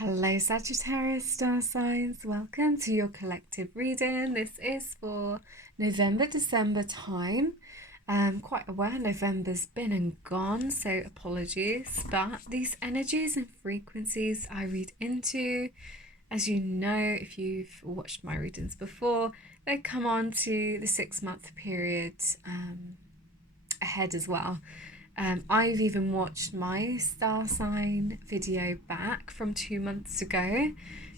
Hello, Sagittarius star signs. Welcome to your collective reading. This is for November, December time. Quite aware November's been and gone, so apologies. But these energies and frequencies I read into, as you know, if you've watched my readings before, they come on to the 6-month period ahead as well. I've even watched my star sign video back from 2 months ago.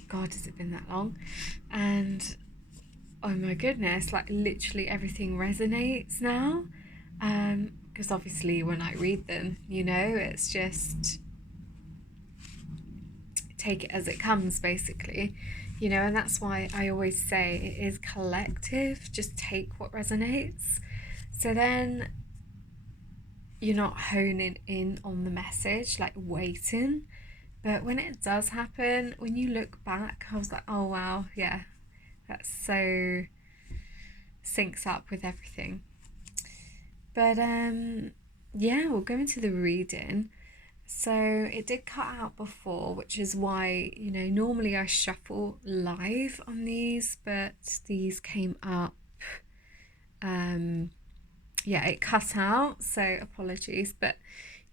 God, has it been that long? And oh my goodness, like literally everything resonates now. Because obviously when I read them, it's just take it as it comes, basically. And that's why I always say it is collective, just take what resonates. So then you're not honing in on the message, like waiting. But when it does happen, when you look back, I was like, oh wow, yeah, that's so syncs up with everything. But yeah, we'll go into the reading. So it did cut out before, which is why, normally I shuffle live on these, but these came up yeah, it cut out, so apologies, but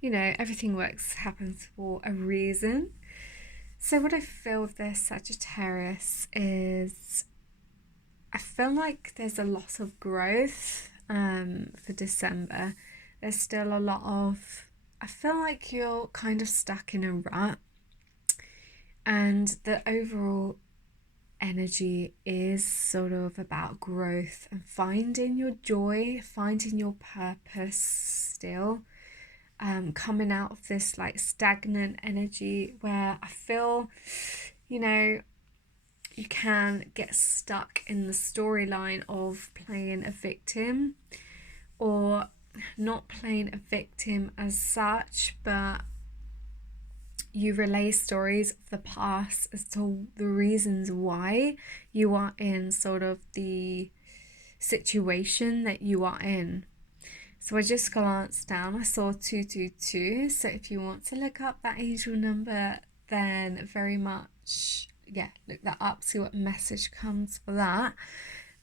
everything happens for a reason. So what I feel with this Sagittarius is I feel like there's a lot of growth for December. There's still a lot of, I feel like you're kind of stuck in a rut, and the overall energy is sort of about growth and finding your joy, finding your purpose still, coming out of this like stagnant energy where I feel, you can get stuck in the storyline of playing a victim, or not playing a victim as such, but you relay stories of the past as to the reasons why you are in sort of the situation that you are in. So I just glanced down, I saw 222. So if you want to look up that angel number, then very much, look that up, see what message comes for that.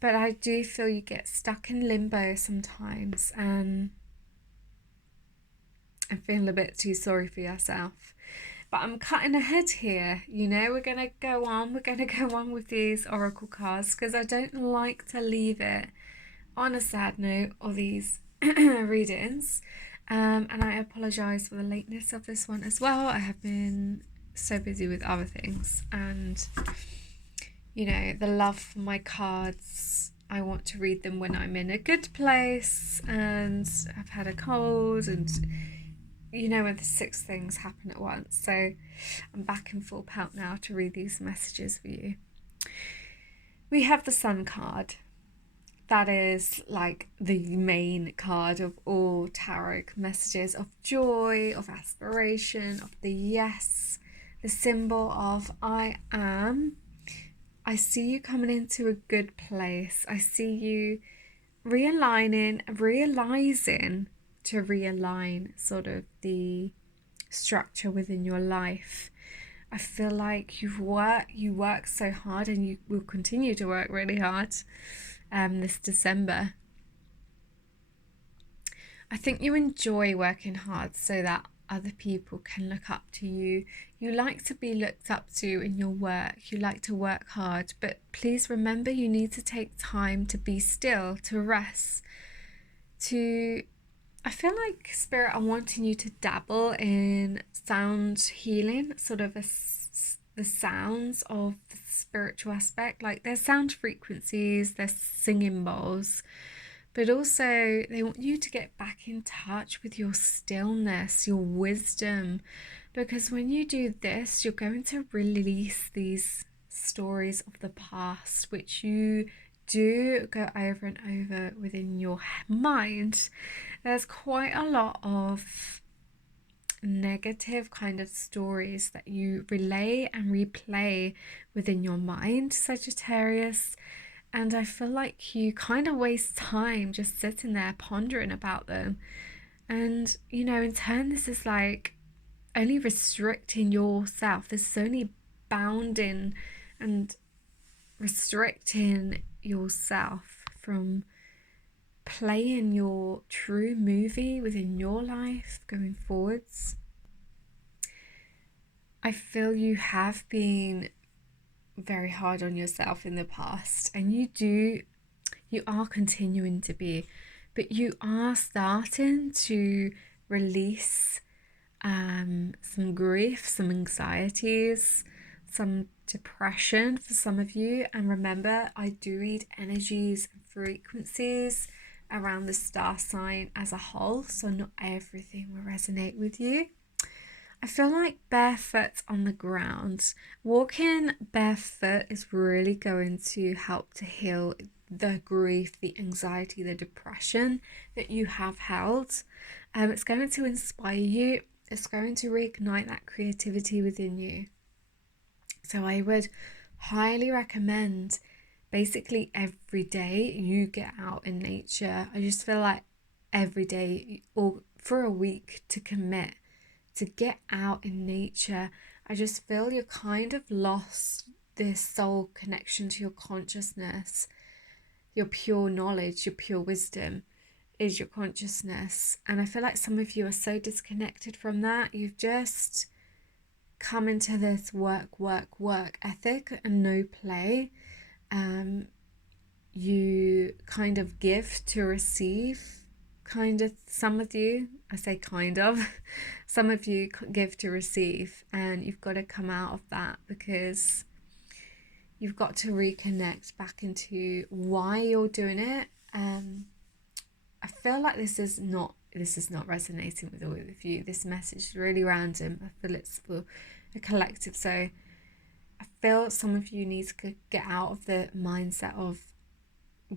But I do feel you get stuck in limbo sometimes, and I'm feeling a bit too sorry for yourself. But I'm cutting ahead here, we're going to go on with these oracle cards, because I don't like to leave it on a sad note or these readings. And I apologise for the lateness of this one as well. I have been so busy with other things, and the love for my cards, I want to read them when I'm in a good place and I've had a cold, and when the 6 things happen at once. So I'm back in full pelt now to read these messages for you. We have the Sun card. That is like the main card of all tarot messages, of joy, of aspiration, of the yes, the symbol of I am. I see you coming into a good place. I see you realizing to realign sort of the structure within your life. I feel like you work so hard, and you will continue to work really hard this December. I think you enjoy working hard so that other people can look up to you. You like to be looked up to in your work. You like to work hard, but please remember you need to take time to be still, to rest, I feel like Spirit are wanting you to dabble in sound healing, sort of the sounds of the spiritual aspect. Like there's sound frequencies, there's singing bowls, but also they want you to get back in touch with your stillness, your wisdom, because when you do this, you're going to release these stories of the past, which you do go over and over within your mind. There's quite a lot of negative kind of stories that you relay and replay within your mind, Sagittarius. And I feel like you kind of waste time just sitting there pondering about them. And, in turn, this is like only restricting yourself. This is only bounding and restricting yourself from playing your true movie within your life going forwards. I feel you have been very hard on yourself in the past, and you are continuing to be, but you are starting to release some grief, some anxieties, some depression for some of you. And remember, I do read energies and frequencies around the star sign as a whole, so not everything will resonate with you. I feel like barefoot on the ground. Walking barefoot is really going to help to heal the grief, the anxiety, the depression that you have held. It's going to inspire you. It's going to reignite that creativity within you. So I would highly recommend basically every day you get out in nature. I just feel like every day or for a week to commit to get out in nature. I just feel you're kind of lost this soul connection to your consciousness. Your pure knowledge, your pure wisdom is your consciousness. And I feel like some of you are so disconnected from that. You've just come into this work ethic and no play. You kind of give to receive. Kind of, some of you, I say kind of, some of you give to receive, and you've got to come out of that because you've got to reconnect back into why you're doing it. I feel like this is not resonating with all of you. This message is really random. I feel it's for a collective. So I feel some of you need to get out of the mindset of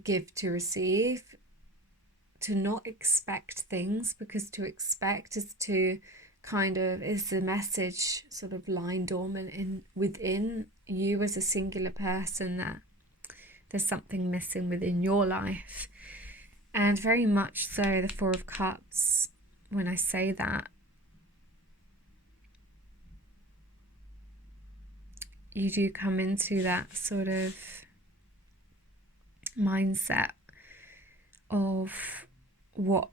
give to receive, to not expect things, because to expect is to kind of is the message sort of lying dormant within you as a singular person, that there's something missing within your life. And very much so the Four of Cups, when I say that, you do come into that sort of mindset of what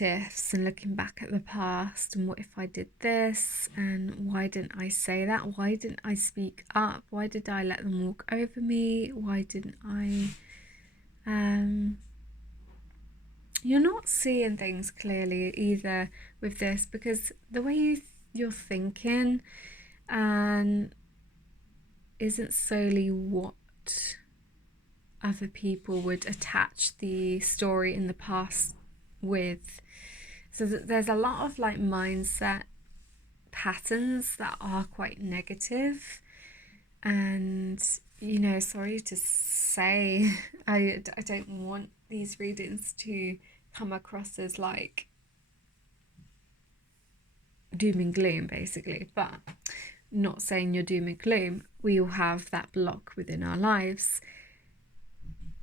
ifs and looking back at the past, and what if I did this, and why didn't I say that, why didn't I speak up, why did I let them walk over me, why didn't I you're not seeing things clearly either with this, because the way you're thinking isn't solely what other people would attach the story in the past with. So there's a lot of like mindset patterns that are quite negative, and sorry to say, I don't want these readings to come across as like doom and gloom basically, but not saying you're doom and gloom. We all have that block within our lives,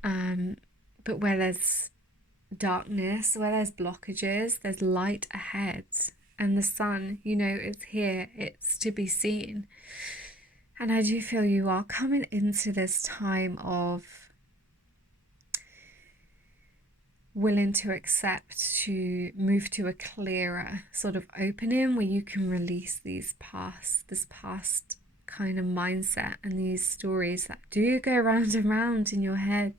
but where there's darkness, where there's blockages, there's light ahead, and the sun, it's here, it's to be seen. And I do feel you are coming into this time of willing to accept, to move to a clearer sort of opening where you can release this past kind of mindset and these stories that do go round and round in your head,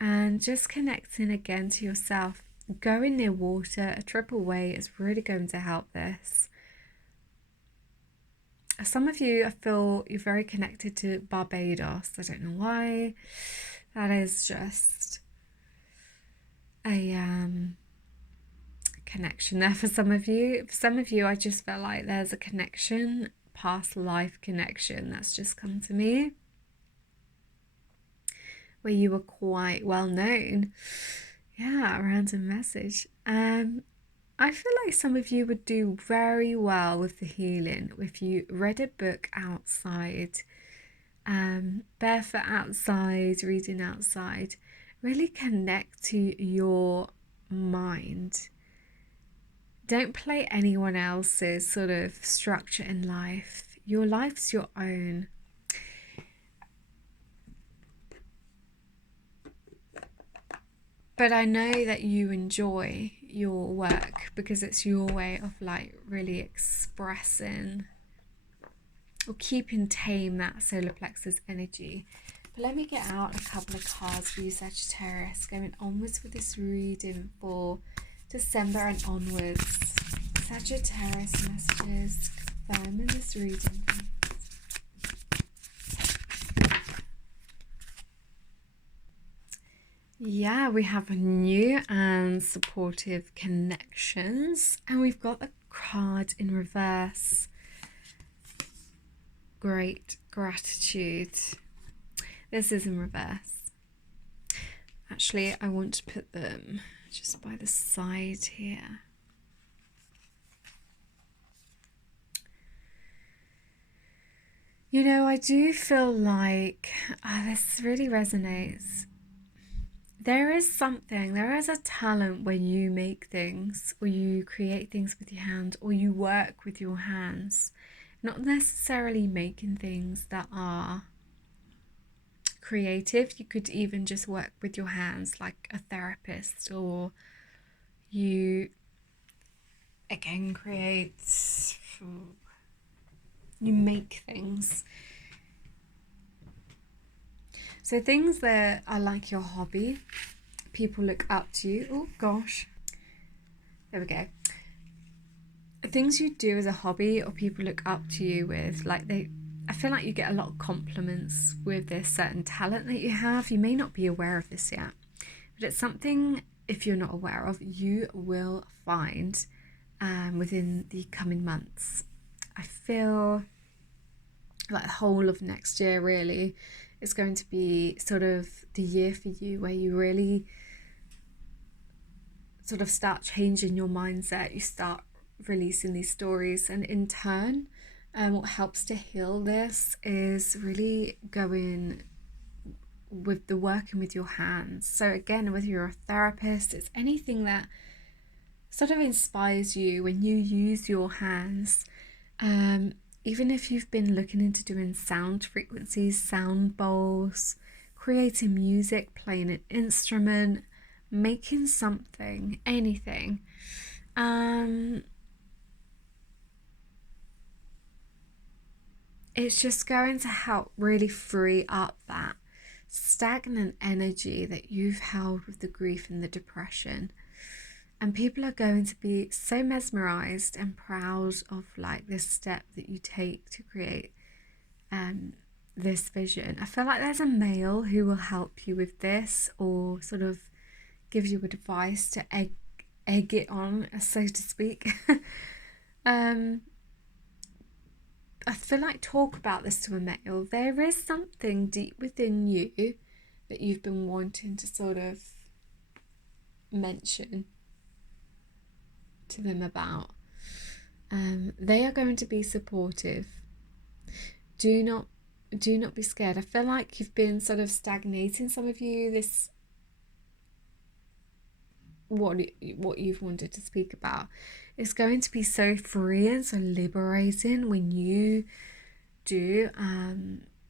and just connecting again to yourself. Going near water, a triple way, is really going to help this. Some of you, I feel you're very connected to Barbados. I don't know why. That is just a connection there for some of you. For some of you, I just felt like there's a connection, past life connection, that's just come to me, where you were quite well known. Yeah, a random message. I feel like some of you would do very well with the healing if you read a book outside, barefoot outside, reading outside. Really connect to your mind. Don't play anyone else's sort of structure in life. Your life's your own. But I know that you enjoy your work because it's your way of like really expressing or keeping tame that solar plexus energy. But let me get out a couple of cards for you, Sagittarius, going onwards with this reading for December and onwards. Sagittarius messages confirming this reading. Yeah, we have new and supportive connections, and we've got the card in reverse. Great gratitude. This is in reverse. Actually, I want to put them just by the side here. You know, I do feel like this really resonates. There is a talent when you make things or you create things with your hand or you work with your hands. Not necessarily making things that are creative. You could even just work with your hands like a therapist, or you again you make things. So things that are like your hobby, people look up to you. Oh gosh, there we go. Things you do as a hobby or people look up to you with, I feel like you get a lot of compliments with this certain talent that you have. You may not be aware of this yet, but it's something, if you're not aware of, you will find within the coming months. I feel like the whole of next year really is going to be sort of the year for you where you really sort of start changing your mindset. You start releasing these stories, and in turn what helps to heal this is really going with the working with your hands. So again, whether you're a therapist, it's anything that sort of inspires you when you use your hands. Even if you've been looking into doing sound frequencies, sound bowls, creating music, playing an instrument, making something, anything. It's just going to help really free up that stagnant energy that you've held with the grief and the depression. And people are going to be so mesmerized and proud of like this step that you take to create this vision. I feel like there's a male who will help you with this, or sort of give you advice to egg it on, so to speak. I feel like talk about this to a male. There is something deep within you that you've been wanting to sort of mention to them about. They are going to be supportive. Do not be scared. I feel like you've been sort of stagnating, some of you, this what you've wanted to speak about. It's going to be so free and so liberating when you do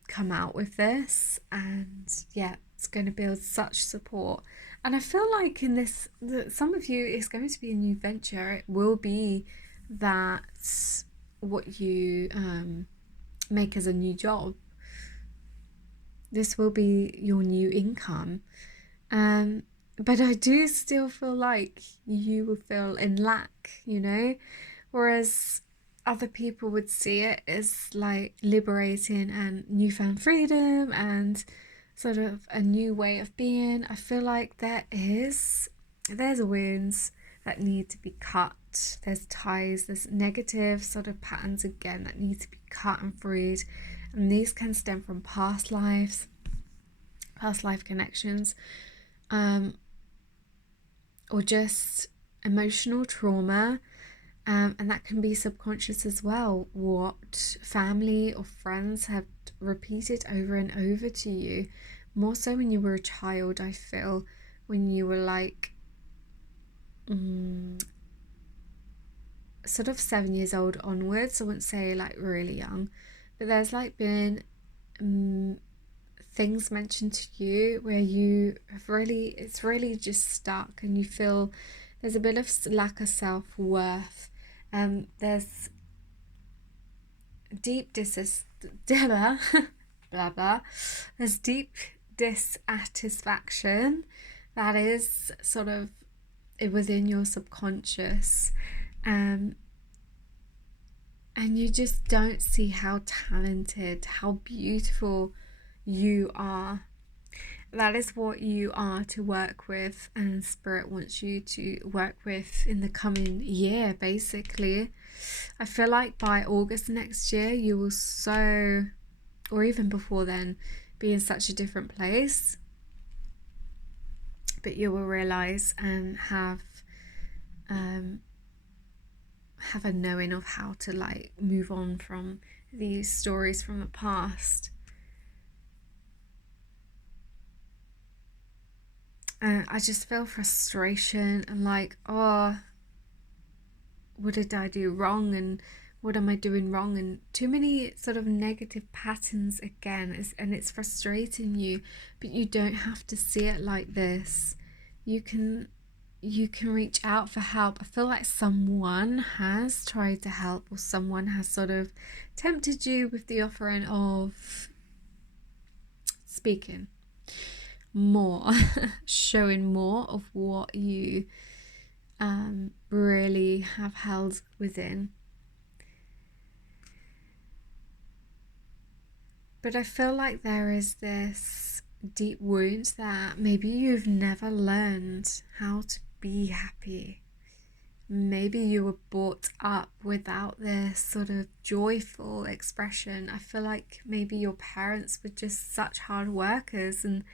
come out with this, and yeah, it's going to build such support. And I feel like in this, some of you, it's going to be a new venture. It will be that what you make as a new job. This will be your new income. But I do still feel like you will feel in lack, you know, whereas other people would see it as like liberating and newfound freedom and sort of a new way of being. I feel like there's wounds that need to be cut. There's ties, there's negative sort of patterns again that need to be cut and freed. And these can stem from past life connections, or just emotional trauma. And that can be subconscious as well. What family or friends have repeated over and over to you, more so when you were a child, I feel, when you were like sort of 7 years old onwards. I wouldn't say like really young, but there's like been things mentioned to you where you have really, it's really just stuck, and you feel there's a bit of lack of self-worth. There's deep blah blah. There's deep dissatisfaction that is sort of within your subconscious, and you just don't see how talented, how beautiful you are. That is what you are to work with, and Spirit wants you to work with in the coming year, basically. I feel like by August next year, you will or even before then, be in such a different place. But you will realize and have a knowing of how to like move on from these stories from the past. I just feel frustration and like, oh, what did I do wrong, and what am I doing wrong, and too many sort of negative patterns again, and it's frustrating you. But you don't have to see it like this. You can reach out for help. I feel like someone has tried to help, or someone has sort of tempted you with the offering of speaking more, showing more of what you really have held within. But I feel like there is this deep wound that maybe you've never learned how to be happy. Maybe you were brought up without this sort of joyful expression. I feel like maybe your parents were just such hard workers, and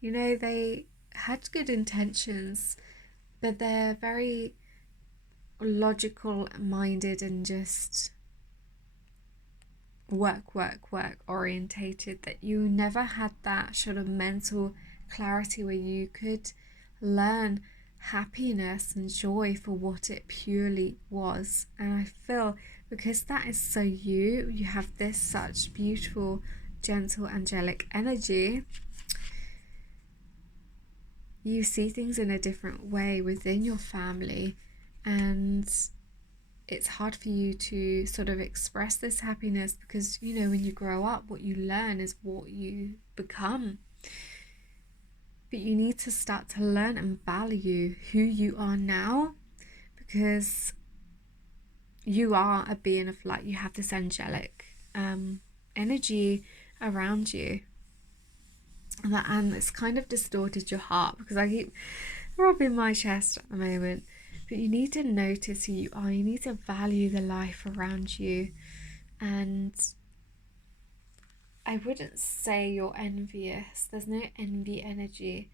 you know, they had good intentions, but they're very logical minded and just work orientated, that you never had that sort of mental clarity where you could learn happiness and joy for what it purely was. And I feel because that is so you have this such beautiful, gentle, angelic energy. You see things in a different way within your family, and it's hard for you to sort of express this happiness because, you know, when you grow up, what you learn is what you become. But you need to start to learn and value who you are now, because you are a being of light. You have this angelic energy around you. And it's kind of distorted your heart, because I keep rubbing my chest at the moment. But you need to notice who you are. You need to value the life around you. And I wouldn't say you're envious. There's no envy energy.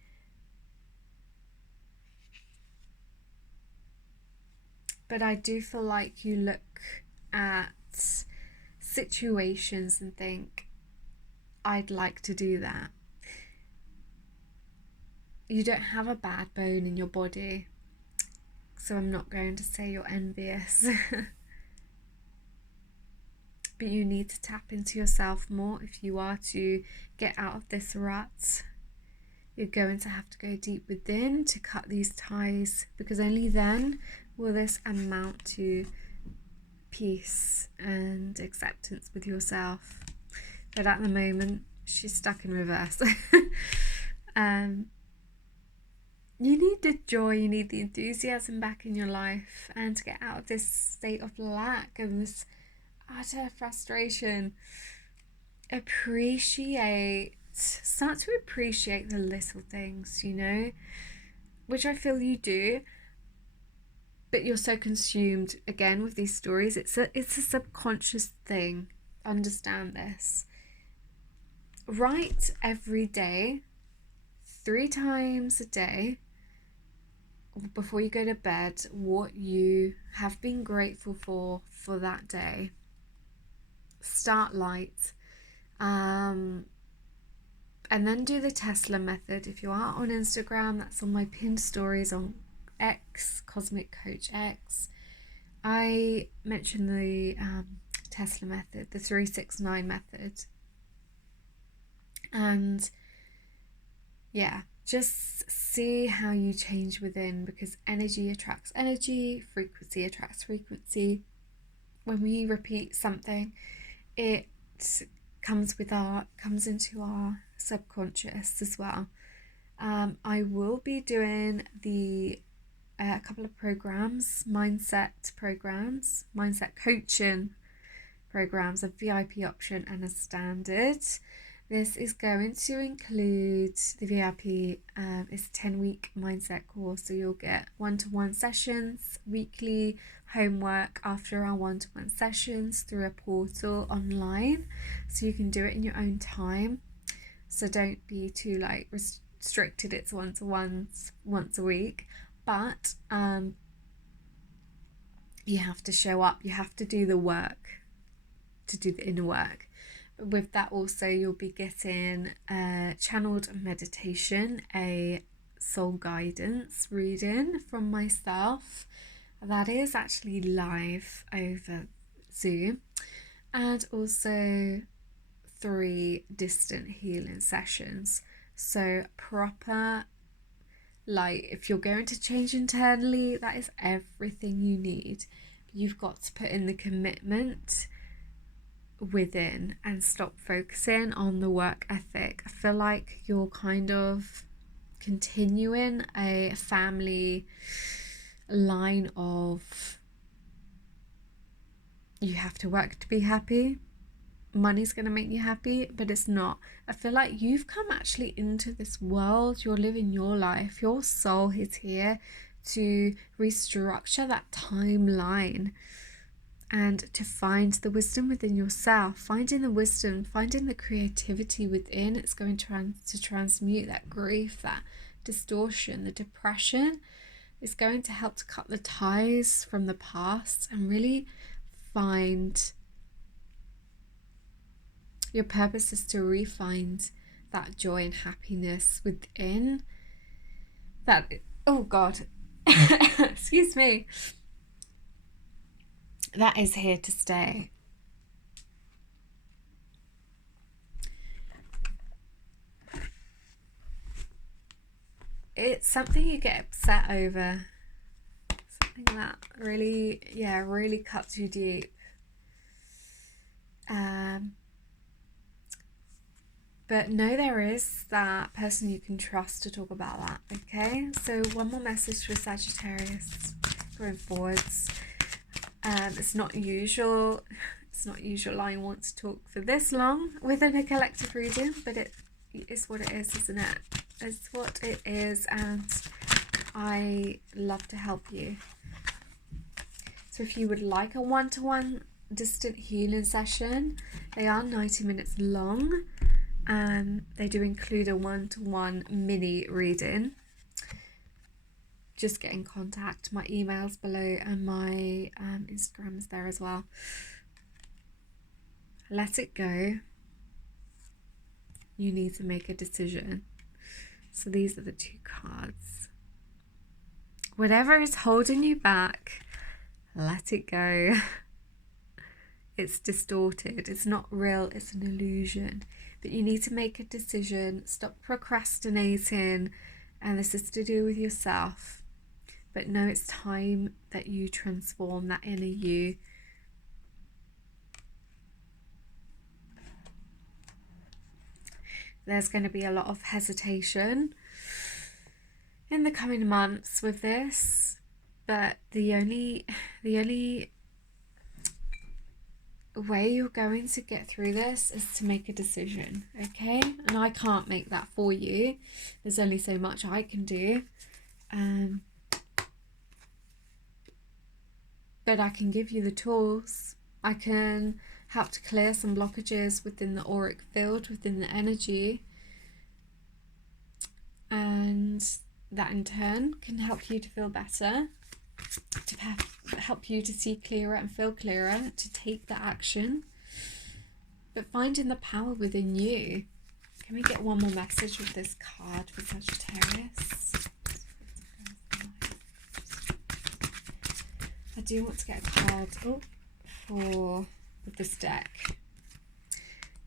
But I do feel like you look at situations and think, I'd like to do that. You don't have a bad bone in your body, so I'm not going to say you're envious. But you need to tap into yourself more if you are to get out of this rut. You're going to have to go deep within to cut these ties, because only then will this amount to peace and acceptance with yourself. But at the moment, she's stuck in reverse. You need the joy, you need the enthusiasm back in your life, and to get out of this state of lack and this utter frustration. Start to appreciate the little things, you know, which I feel you do, but you're so consumed again with these stories. It's a subconscious thing. Understand this. Write every day, 3 times a day, before you go to bed, what you have been grateful for that day. Start light, and then do the Tesla method. If you are on Instagram, that's on my pinned stories on X, Cosmic Coach X. I mentioned the Tesla method, the 369 method. And yeah, just see how you change within, because energy attracts energy, frequency attracts frequency. When we repeat something, it comes into our subconscious as well. I will be doing a couple of programs, mindset coaching programs, a VIP option and a standard. This is going to include the VIP. It's a 10-week mindset course, so you'll get one-to-one sessions, weekly homework after our one-to-one sessions through a portal online, so you can do it in your own time. So don't be too restricted. It's one-to-ones once a week, but you have to show up. You have to do the work to do the inner work. With that also, you'll be getting a channeled meditation, a soul guidance reading from myself. That is actually live over Zoom. And also 3 distant healing sessions. So proper, if you're going to change internally, that is everything you need. You've got to put in the commitment within and stop focusing on the work ethic. I feel like you're kind of continuing a family line of you have to work to be happy, money's going to make you happy, but it's not. I feel like you've come actually into this world, you're living your life, your soul is here to restructure that timeline and to find the wisdom within yourself. Finding the wisdom, finding the creativity within, it's going to transmute that grief, that distortion, the depression. It's going to help to cut the ties from the past and really find your purpose is to re-find that joy and happiness within. That, oh God, excuse me. That is here to stay. It's something you get upset over. Something that really cuts you deep. But know there is that person you can trust to talk about that, okay? So one more message for Sagittarius going forwards. It's not usual I want to talk for this long within a collective reading, but it is what it is, isn't it? It's what it is, and I love to help you. So if you would like a one-to-one distant healing session, they are 90 minutes long. They do include a one-to-one mini reading. Just get in contact. My email's below and my Instagram's there as well. Let it go. You need to make a decision. So these are the 2 cards. Whatever is holding you back, let it go. It's distorted. It's not real. It's an illusion. But you need to make a decision. Stop procrastinating. And this is to do with yourself. But know it's time that you transform that inner you. There's going to be a lot of hesitation in the coming months with this, but the only way you're going to get through this is to make a decision, okay? And I can't make that for you. There's only so much I can do. But I can give you the tools. I can help to clear some blockages within the auric field, within the energy. And that in turn can help you to feel better, to help you to see clearer and feel clearer, to take the action. But finding the power within you. Can we get one more message with this card for Sagittarius? I do want to get a card for this deck.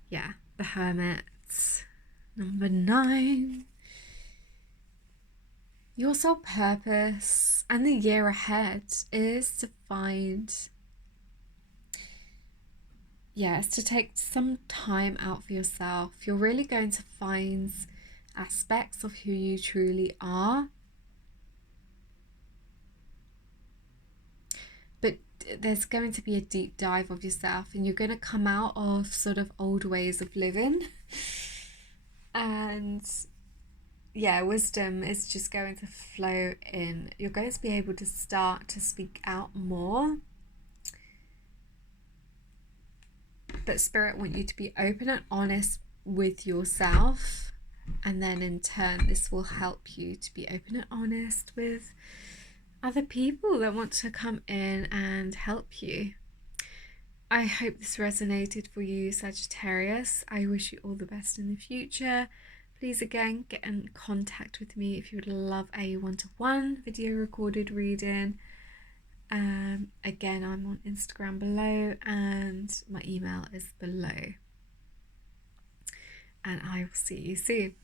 Yeah, the Hermit. Number 9. Your sole purpose and the year ahead is to find, is to take some time out for yourself. You're really going to find aspects of who you truly are. But there's going to be a deep dive of yourself, and you're going to come out of sort of old ways of living. And wisdom is just going to flow in. You're going to be able to start to speak out more. But Spirit want you to be open and honest with yourself. And then in turn, this will help you to be open and honest with other people that want to come in and help you. I hope this resonated for you, Sagittarius. I wish you all the best in the future. Please again get in contact with me if you would love a one-to-one video recorded reading. Again, I'm on Instagram below and my email is below. And I will see you soon.